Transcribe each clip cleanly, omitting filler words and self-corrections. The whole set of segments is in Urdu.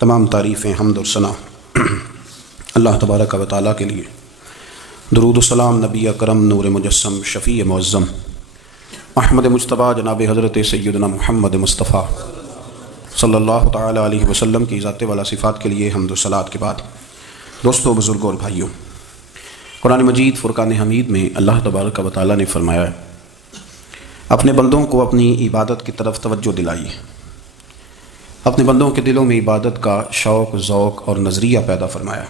تمام تعریفیں حمد و ثنا اللہ تبارک و تعالیٰ کے لیے۔ درود و سلام نبی اکرم نور مجسم شفیع معظم احمد مجتبیٰ جناب حضرت سیدنا محمد مصطفیٰ صلی اللہ تعالیٰ علیہ وسلم کی ذات والا صفات کے لیے حمد و صلات کے بعد، دوستو، بزرگوں اور بھائیوں، قرآن مجید فرقان حمید میں اللہ تبارک و تعالیٰ نے فرمایا ہے اپنے بندوں کو اپنی عبادت کی طرف توجہ دلائیے، اپنے بندوں کے دلوں میں عبادت کا شوق، ذوق اور نظریہ پیدا فرمایا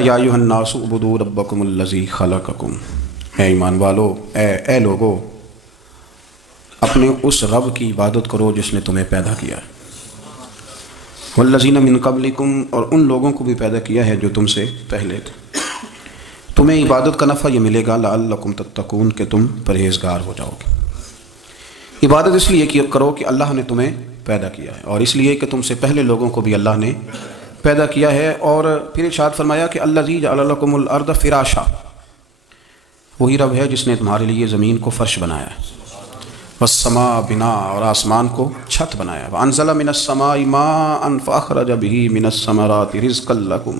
یا ایھا الناس اعبدوا ربکم الذی خلقکم، اے ایمان والو، اے لوگو، اپنے اس رب کی عبادت کرو جس نے تمہیں پیدا کیا ہے، والذین من قبلکم، اور ان لوگوں کو بھی پیدا کیا ہے جو تم سے پہلے تھے، تمہیں عبادت کا نفع یہ ملے گا لعلکم تتقون، کہ تم پرہیزگار ہو جاؤ گے۔ عبادت اس لیے کرو کہ اللہ نے تمہیں پیدا کیا ہے، اور اس لیے کہ تم سے پہلے لوگوں کو بھی اللہ نے پیدا کیا ہے، اور پھر ارشاد فرمایا کہ الذی جعل لکم الارض فراشا، وہی رب ہے جس نے تمہارے لیے زمین کو فرش بنایا ہے، والسماء بناء، اور آسمان کو چھت بنایا، وانزل من السماء ماء فاخرج به من الثمرات رزقا لکم،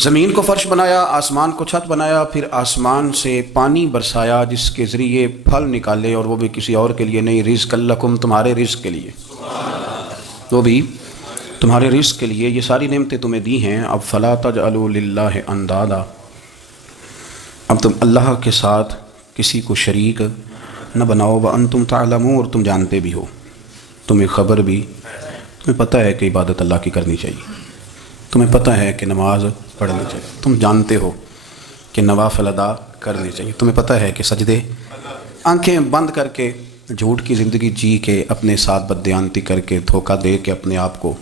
زمین کو فرش بنایا، آسمان کو چھت بنایا، پھر آسمان سے پانی برسایا جس کے ذریعے پھل نکالے، اور وہ بھی کسی اور کے لیے نہیں، رزقا لکم، تمہارے رزق کے لیے، وہ بھی تمہارے رزق کے لیے، یہ ساری نعمتیں تمہیں دی ہیں۔ اب فلا تجعلوا للہ اندادا، اب تم اللہ کے ساتھ کسی کو شریک نہ بناؤ، وانتم تعلمون، اور تم جانتے بھی ہو، تمہیں خبر بھی، تمہیں پتہ ہے کہ عبادت اللہ کی کرنی چاہیے، تمہیں پتہ ہے کہ نماز پڑھنی چاہیے، تم جانتے ہو کہ نوافل ادا کرنی چاہیے، تمہیں پتہ ہے کہ سجدے آنکھیں بند کر کے جھوٹ کی زندگی جی کے، اپنے ساتھ بددیانتی کر کے، دھوکہ دے کے، اپنے آپ کو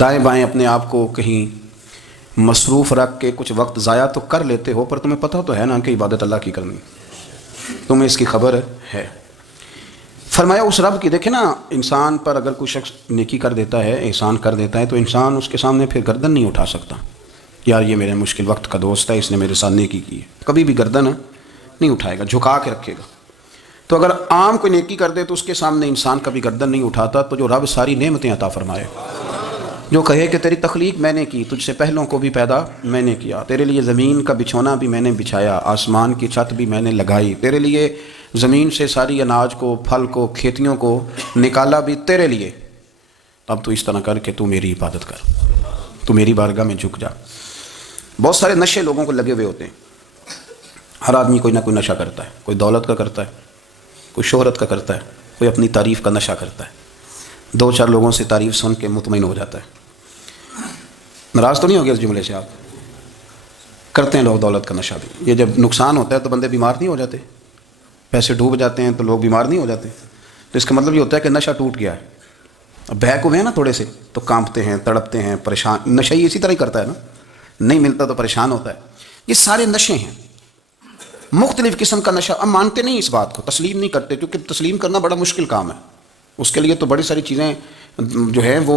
دائیں بائیں، اپنے آپ کو کہیں مصروف رکھ کے کچھ وقت ضائع تو کر لیتے ہو، پر تمہیں پتہ تو ہے نا کہ عبادت اللہ کی کرنی، تمہیں اس کی خبر ہے۔ فرمایا اس رب کی، دیکھیں نا، انسان پر اگر کوئی شخص نیکی کر دیتا ہے، احسان کر دیتا ہے، تو انسان اس کے سامنے پھر گردن نہیں اٹھا سکتا، یار یہ میرے مشکل وقت کا دوست ہے، اس نے میرے ساتھ نیکی کی ہے، کبھی بھی گردن نہیں اٹھائے گا، جھکا کے رکھے گا۔ تو اگر عام کوئی نیکی کر دے تو اس کے سامنے انسان کبھی گردن نہیں اٹھاتا، تو جو رب ساری نعمتیں عطا فرمائے، جو کہے کہ تیری تخلیق میں نے کی، تجھ سے پہلوں کو بھی پیدا میں نے کیا، تیرے لیے زمین کا بچھونا بھی میں نے بچھایا، آسمان کی چھت بھی میں نے لگائی، تیرے لیے زمین سے ساری اناج کو، پھل کو، کھیتیوں کو نکالا بھی تیرے لیے، اب تو اس طرح کر کہ تو میری عبادت کر، تو میری بارگاہ میں جھک جا۔ بہت سارے نشے لوگوں کو لگے ہوئے ہوتے ہیں، ہر آدمی کوئی نہ کوئی نشہ کرتا ہے، کوئی دولت کا کرتا ہے، کوئی شہرت کا کرتا ہے، کوئی اپنی تعریف کا نشہ کرتا ہے، دو چار لوگوں سے تعریف سن کے مطمئن ہو جاتا ہے۔ ناراض تو نہیں ہو گیا اس جملے سے؟ آپ کرتے ہیں لوگ دولت کا نشہ بھی، یہ جب نقصان ہوتا ہے تو بندے بیمار نہیں ہو جاتے، پیسے ڈوب جاتے ہیں تو لوگ بیمار نہیں ہو جاتے، تو اس کا مطلب یہ ہوتا ہے کہ نشہ ٹوٹ گیا ہے۔ اب بہک ہوئے ہیں نا تھوڑے سے تو کانپتے ہیں، تڑپتے ہیں، پریشان، نشہ ہی اسی طرح ہی کرتا ہے نا، نہیں ملتا تو پریشان ہوتا ہے۔ یہ سارے نشے ہیں، مختلف قسم کا نشہ۔ ہم مانتے نہیں اس بات کو، تسلیم نہیں کرتے، کیونکہ تسلیم کرنا بڑا مشکل کام ہے، اس کے لیے تو بڑی ساری چیزیں جو ہیں وہ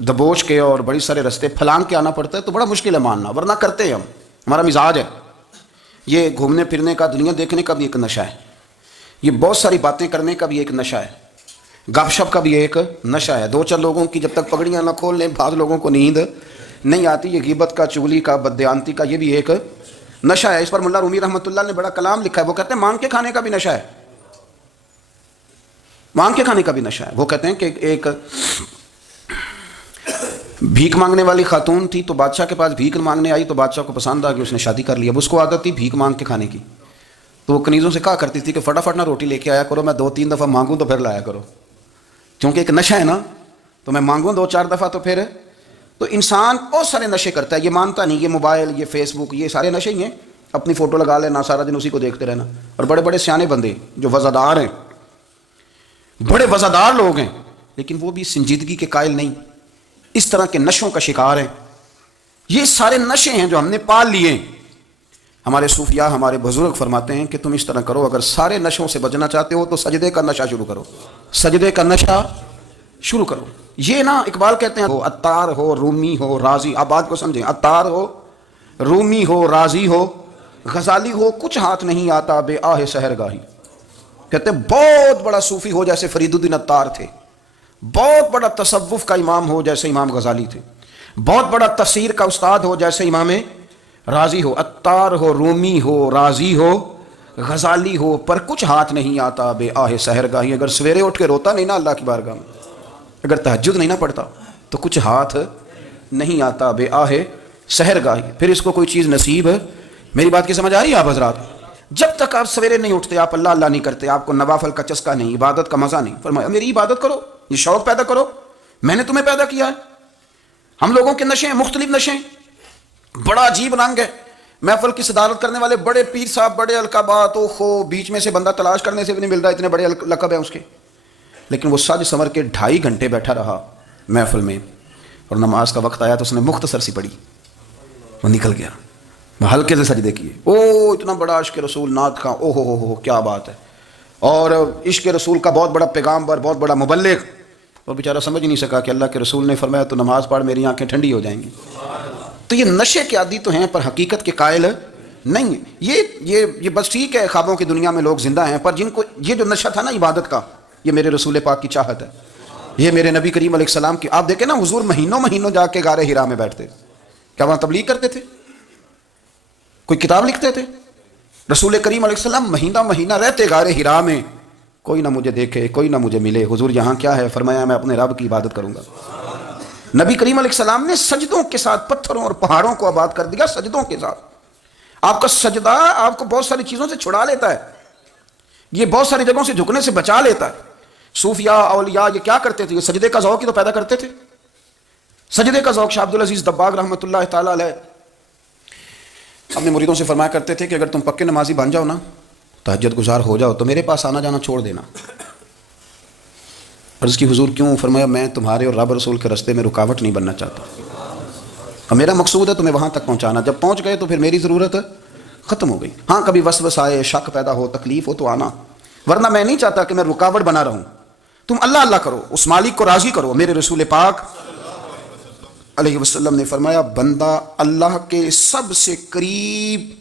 دبوچ کے اور بڑی سارے رستے پھلانگ کے آنا پڑتا ہے، تو بڑا مشکل ہے ماننا، ورنہ کرتے ہیں ہم، ہمارا مزاج ہے۔ یہ گھومنے پھرنے کا، دنیا دیکھنے کا بھی ایک نشہ ہے، یہ بہت ساری باتیں کرنے کا بھی ایک نشہ ہے، گپ شپ کا بھی ایک نشہ ہے۔ دو چار لوگوں کی جب تک پگڑیاں نہ کھول لیں، بعض لوگوں کو نیند نہیں آتی، یہ غیبت کا، چغلی کا، بددیانتی کا، یہ بھی ایک نشہ ہے۔ اس پر ملا رومی رحمۃ اللہ نے بڑا کلام لکھا ہے، وہ کہتے ہیں مانگ کے کھانے کا بھی نشہ ہے، مانگ کے کھانے کا بھی نشہ ہے۔ وہ کہتے ہیں کہ ایک بھیک مانگنے والی خاتون تھی، تو بادشاہ کے پاس بھیک مانگنے آئی، تو بادشاہ کو پسند آ گئی، اس نے شادی کر لی۔ اب اس کو عادت تھی بھیک مانگ کے کھانے کی، تو وہ کنیزوں سے کہا کرتی تھی کہ فٹافٹ نہ روٹی لے کے آیا کرو، میں 2-3 دفعہ مانگوں تو پھر لایا کرو، کیونکہ ایک نشہ ہے نا، تو میں مانگوں 2-4 دفعہ تو پھر۔ تو انسان بہت سارے نشے کرتا ہے، یہ مانتا نہیں، یہ موبائل، یہ فیس بک، یہ سارے نشے ہی ہیں، اپنی فوٹو لگا لینا، سارا دن اسی کو دیکھتے رہنا۔ اور بڑے بڑے سیانے بندے جو وزادار ہیں، بڑے وزادار لوگ ہیں، لیکن وہ بھی سنجیدگی کے قائل نہیں، اس طرح کے نشوں کا شکار ہیں۔ یہ سارے نشے ہیں جو ہم نے پال لیے۔ ہمارے صوفیاء، ہمارے بزرگ فرماتے ہیں کہ تم اس طرح کرو، اگر سارے نشوں سے بچنا چاہتے ہو تو سجدے کا نشہ شروع کرو، سجدے کا نشہ شروع کرو۔ یہ نا اقبال کہتے ہیں، عطار ہو، رومی ہو، رازی، آپ بات کو سمجھیں، عطار ہو، رومی ہو، رازی ہو، غزالی ہو، کچھ ہاتھ نہیں آتا بے آہ سحرگاہی۔ کہتے ہیں بہت بڑا صوفی ہو، جیسے فرید الدین عطار تھے، بہت بڑا تصوف کا امام ہو جیسے امام غزالی تھے، بہت بڑا تفسیر کا استاد ہو جیسے امام رازی ہو، عطار ہو، رومی ہو، رازی ہو، غزالی ہو، پر کچھ ہاتھ نہیں آتا بے آہ سحرگاہی۔ اگر سویرے اٹھ کے روتا نہیں نا اللہ کی بارگاہ میں، اگر تہجد نہیں نہ پڑھتا تو کچھ ہاتھ نہیں آتا بے آہ سحرگاہی، پھر اس کو کوئی چیز نصیب ہے۔ میری بات کی سمجھ آ رہی ہے آپ حضرات؟ جب تک آپ سویرے نہیں اٹھتے، آپ اللہ اللہ نہیں کرتے، آپ کو نوافل کا چسکا نہیں، عبادت کا مزہ نہیں، فرمایا میری عبادت کرو، یہ شوق پیدا کرو، میں نے تمہیں پیدا کیا ہے۔ ہم لوگوں کے نشے ہیں، مختلف نشے ہیں، بڑا عجیب رنگ ہے۔ محفل کی صدارت کرنے والے بڑے پیر صاحب، بڑے القابات، بیچ میں سے بندہ تلاش کرنے سے بھی نہیں مل رہا، اتنے بڑے لقب ہیں اس کے، لیکن وہ سج سنور کے 2.5 گھنٹے بیٹھا رہا محفل میں، اور نماز کا وقت آیا تو اس نے مختصر سی پڑھی، وہ نکل گیا، وہ ہلکے سے سجدے کیے۔ اتنا بڑا عشق رسول نعت کا، ہو کیا بات ہے، اور عشق رسول کا بہت بڑا پیغامبر، بہت بڑا مبلغ، وہ بیچارہ سمجھ نہیں سکا کہ اللہ کے رسول نے فرمایا تو نماز پڑھ میری آنکھیں ٹھنڈی ہو جائیں گی۔ تو یہ نشے کے عادی تو ہیں پر حقیقت کے قائل نہیں ہیں۔ یہ بس ٹھیک ہے، خوابوں کی دنیا میں لوگ زندہ ہیں، پر جن کو یہ جو نشہ تھا نا عبادت کا، یہ میرے رسول پاک کی چاہت ہے، یہ میرے نبی کریم علیہ السلام کی۔ آپ دیکھیں نا حضور مہینوں جا کے غار حرا میں بیٹھتے، کیا وہاں تبلیغ کرتے تھے؟ کوئی کتاب لکھتے تھے؟ رسول کریم علیہ السلام مہینہ رہتے غار حرا میں، کوئی نہ مجھے دیکھے، کوئی نہ مجھے ملے، حضور یہاں کیا ہے؟ فرمایا میں اپنے رب کی عبادت کروں گا۔ نبی کریم علیہ السلام نے سجدوں کے ساتھ پتھروں اور پہاڑوں کو آباد کر دیا، سجدوں کے ساتھ۔ آپ کا سجدہ آپ کو بہت ساری چیزوں سے چھڑا لیتا ہے، یہ بہت ساری جگہوں سے جھکنے سے بچا لیتا ہے۔ صوفیاء اولیاء یہ کیا کرتے تھے؟ یہ سجدے کا ذوق ہی تو پیدا کرتے تھے، سجدے کا ذوق۔ شاہ عبدالعزیز دباغ رحمۃ اللہ تعالی علیہ اپنے مریدوں سے فرمایا کرتے تھے کہ اگر تم پکے نمازی بن جاؤ نا، تہجد گزار ہو جاؤ، تو میرے پاس آنا جانا چھوڑ دینا۔ عرض کی حضور کیوں؟ فرمایا میں تمہارے اور رب رسول کے راستے میں رکاوٹ نہیں بننا چاہتا، اور میرا مقصود ہے تمہیں وہاں تک پہنچانا۔ جب پہنچ گئے تو پھر میری ضرورت ختم ہو گئی۔ ہاں کبھی وسوسہ آئے، شک پیدا ہو، تکلیف ہو تو آنا، ورنہ میں نہیں چاہتا کہ میں رکاوٹ بنا رہوں۔ تم اللہ اللہ کرو، اس مالک کو راضی کرو۔ میرے رسول پاک علیہ وسلم نے فرمایا بندہ اللہ کے سب سے قریب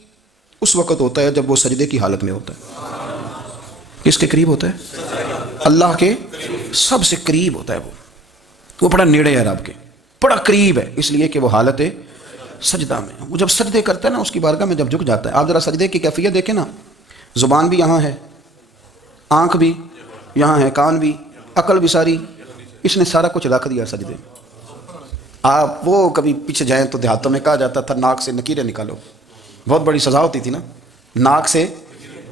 اس وقت ہوتا ہے جب وہ سجدے کی حالت میں ہوتا ہے۔ کس کے قریب ہوتا ہے؟ اللہ کے سب سے قریب ہوتا ہے، وہ بڑا نیڑے ہے رب کے، بڑا قریب ہے، اس لیے کہ وہ حالت سجدہ میں۔ وہ جب سجدے کرتا ہے نا، اس کی بارگاہ میں جب جھک جاتا ہے، آپ ذرا سجدے کی کیفیت دیکھیں نا، زبان بھی یہاں ہے، آنکھ بھی یہاں ہے، کان بھی، عقل بھی ساری، اس نے سارا کچھ رکھ دیا سجدے میں۔ آپ وہ کبھی پیچھے جائیں تو دیہاتوں میں کہا جاتا تھا ناک سے نکیریں نکالو، بہت بڑی سزا ہوتی تھی نا، ناک سے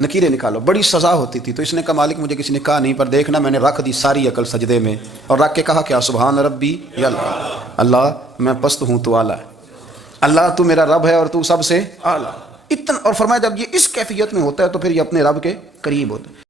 نکیریں نکالو، بڑی سزا ہوتی تھی۔ تو اس نے کہا مالک مجھے کسی نے کہا نہیں، پر دیکھنا میں نے رکھ دی ساری عقل سجدے میں، اور رکھ کے کہا کیا؟ سبحان ربی یا اللہ میں پست ہوں تو اعلیٰ ہے، اللہ تو میرا رب ہے اور تو سب سے اعلیٰ۔ اتنا، اور فرمایا جب یہ اس کیفیت میں ہوتا ہے تو پھر یہ اپنے رب کے قریب ہوتا ہے۔